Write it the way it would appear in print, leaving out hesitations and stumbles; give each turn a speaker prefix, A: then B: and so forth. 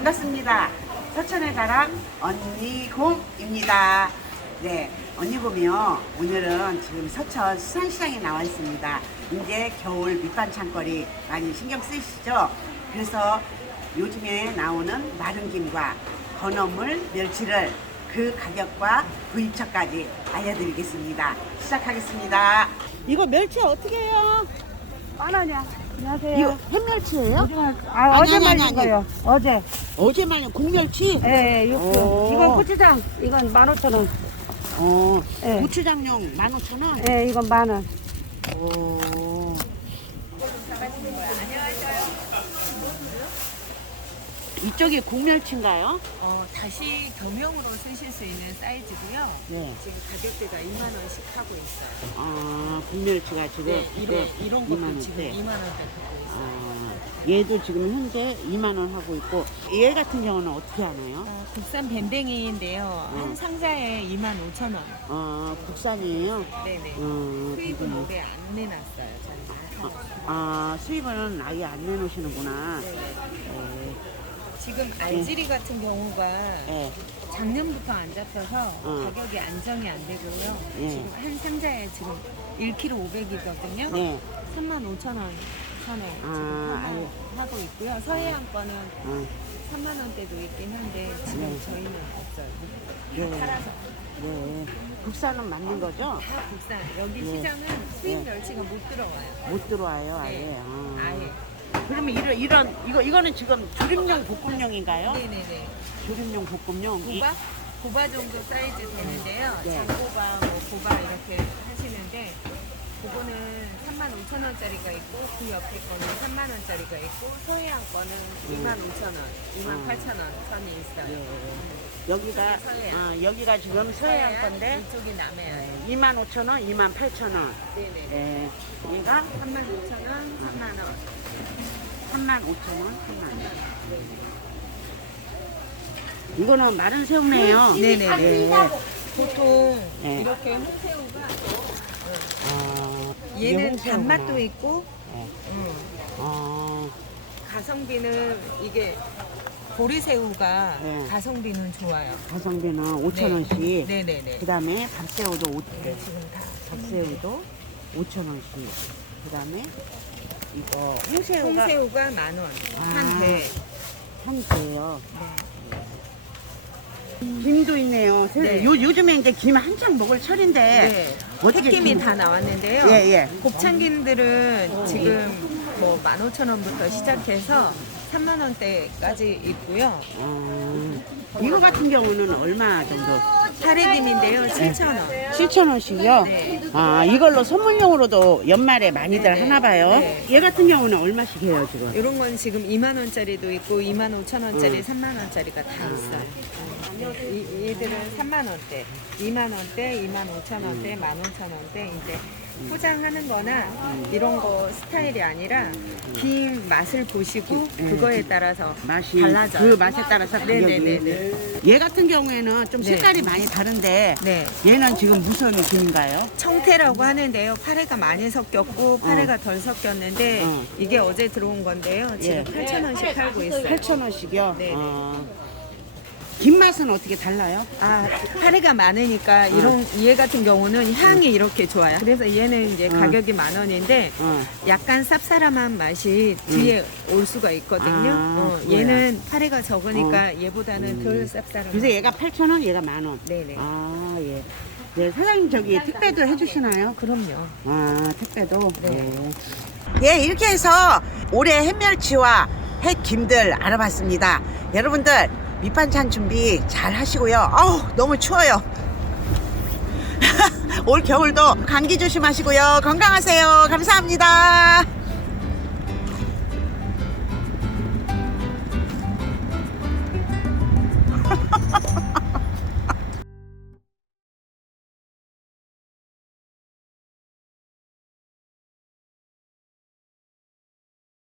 A: 반갑습니다. 서천의 자랑 언니곰입니다. 네, 언니곰이요. 오늘은 지금 서천 수산시장에 나와 있습니다. 이제 겨울 밑반찬거리 많이 신경 쓰시죠? 그래서 요즘에 나오는 마른 김과 건어물, 멸치를 그 가격과 구입처까지 알려드리겠습니다. 시작하겠습니다. 이거 멸치 어떻게 해요?
B: 1,000원이야. 안녕하세요.
A: 이거 햇멸치예요?
B: 어제 말린 거요. 어제.
A: 어제 말린 국멸치?
B: 예, 육수.
A: 오.
B: 이건 고추장. 이건 15,000원. 예.
A: 고추장용 15,000원?
B: 예, 이건 10,000원.
A: 오. 이쪽이 국멸치인가요?
C: 다시 겸용으로 쓰실 수 있는 사이즈고요.
A: 네.
C: 지금 가격대가 2만 원씩 하고 있어요.
A: 아, 국멸치가 지금
C: 네, 이런 것도
A: 2만 원대.
C: 지금 2만 원대 하고 있어요.
A: 아, 얘도 지금 현재 2만 원 하고 있고 얘 같은 경우는 어떻게 하나요?
C: 국산 밴댕이인데요. 한 상자에 25,000원.
A: 국산이에요?
C: 네네.
A: 밴댕이.
C: 수입은 올해 안 내놨어요. 저희가.
A: 수입은 아예 안 내놓으시는구나.
C: 네네.
A: 네.
C: 지금 알지리 같은 경우가
A: 네.
C: 작년부터 안 잡혀서 가격이 안정이 안 되고요.
A: 네.
C: 지금 한 상자에 지금 1kg 500이거든요.
A: 네.
C: 35,000원 선에 지금 하고 있고요. 서해안 거는 3만 원대도 있긴 한데 지금
A: 네.
C: 저희는 없어요.
A: 네.
C: 팔아서
A: 네. 국산은 맞는 거죠?
C: 다 국산. 여기
A: 네.
C: 시장은 수입
A: 네.
C: 멸치가 못 들어와요.
A: 못 들어와요, 아예.
C: 네.
A: 아.
C: 아예.
A: 그러면 이거는 지금 조림용 볶음용인가요?
C: 네네네.
A: 조림용 볶음용.
C: 고바 정도 사이즈 되는데요.
A: 네.
C: 장고바, 뭐 고바 이렇게 하시는데 그거는 35,000원짜리가 있고 그 옆에 거는 3만 원짜리가 있고 서해안 거는 25,000원, 28,000원 선이 있어요.
A: 예. 여기가
C: 서해안.
A: 여기가 지금 서해안 건데
C: 이쪽이 남해안.
A: 25,000원, 28,000원.
C: 네네.
A: 네. 얘가
C: 35,000원, 3만 원.
A: 35,000원, 3만 원. 이거는 마른 새우네요.
C: 네네네.
A: 네.
C: 보통
A: 네.
C: 이렇게 홍새우가
A: 이게
C: 얘는
A: 홍새우구나.
C: 단맛도 있고
A: 네.
C: 음, 가성비는 이게 보리새우가
A: 네.
C: 가성비는 좋아요.
A: 가성비는 5,000원씩.
C: 네네네.
A: 그 다음에 밥새우도
C: 네, 지금 다
A: 밥새우도 5,000원씩. 그 다음에 이거 홍새우가
C: 홍새우가 10,000원 한 배.
A: 한 개요. 김도 있네요.
C: 네.
A: 요즘에 이제 김 한창 먹을 철인데
C: 네.
A: 어떻게
C: 햇김이
A: 김-
C: 다 나왔는데요.
A: 예.
C: 곱창김들은 지금 뭐 15,000원부터 시작해서 3만 원대까지 있고요.
A: 이거 같은 경우는 얼마 정도?
C: 사례김인데요, 7,000원.
A: 7,000원씩이요?
C: 네.
A: 이걸로 선물용으로도 연말에 많이들
C: 네.
A: 하나 봐요.
C: 네.
A: 얘 같은 경우는 얼마씩 해요, 지금?
C: 이런 건 지금 2만 원짜리도 있고 25,000원짜리, 3만 원짜리가 다 있어요. 얘들은 3만 원대, 2만 원대, 25,000원대, 15,000원대 이제 포장하는 거나 이런 거 스타일이 아니라 김 맛을 보시고 그거에 따라서
A: 맛이
C: 달라져요.
A: 그 맛에 따라서 가격이.
C: 네네네네.
A: 얘 같은 경우에는 좀
C: 네.
A: 색깔이 많이 다른데
C: 네.
A: 얘는 지금 무슨 김인가요?
C: 청태라고 하는데요. 파래가 많이 섞였고 파래가 덜 섞였는데 이게 어제 들어온 건데요. 지금
A: 예.
C: 8,000원씩 팔고 있어요.
A: 8,000원씩이요?
C: 네네.
A: 김 맛은 어떻게 달라요?
C: 파래가 많으니까 얘 같은 경우는 향이 이렇게 좋아요. 그래서 얘는 이제 가격이 10,000원인데 약간 쌉싸름한 맛이 뒤에 올 수가 있거든요. 얘는 파래가 적으니까 얘보다는 덜 쌉싸름.
A: 그래서 얘가 8,000원, 얘가 10,000원.
C: 네네.
A: 예. 네, 사장님 저기 택배도 해주시나요?
C: 그럼요.
A: 택배도?
C: 네.
A: 예, 이렇게 해서 올해 햇멸치와 햇김들 알아봤습니다. 여러분들 밑반찬 준비 잘 하시고요. 너무 추워요. 올 겨울도 감기 조심하시고요. 건강하세요. 감사합니다.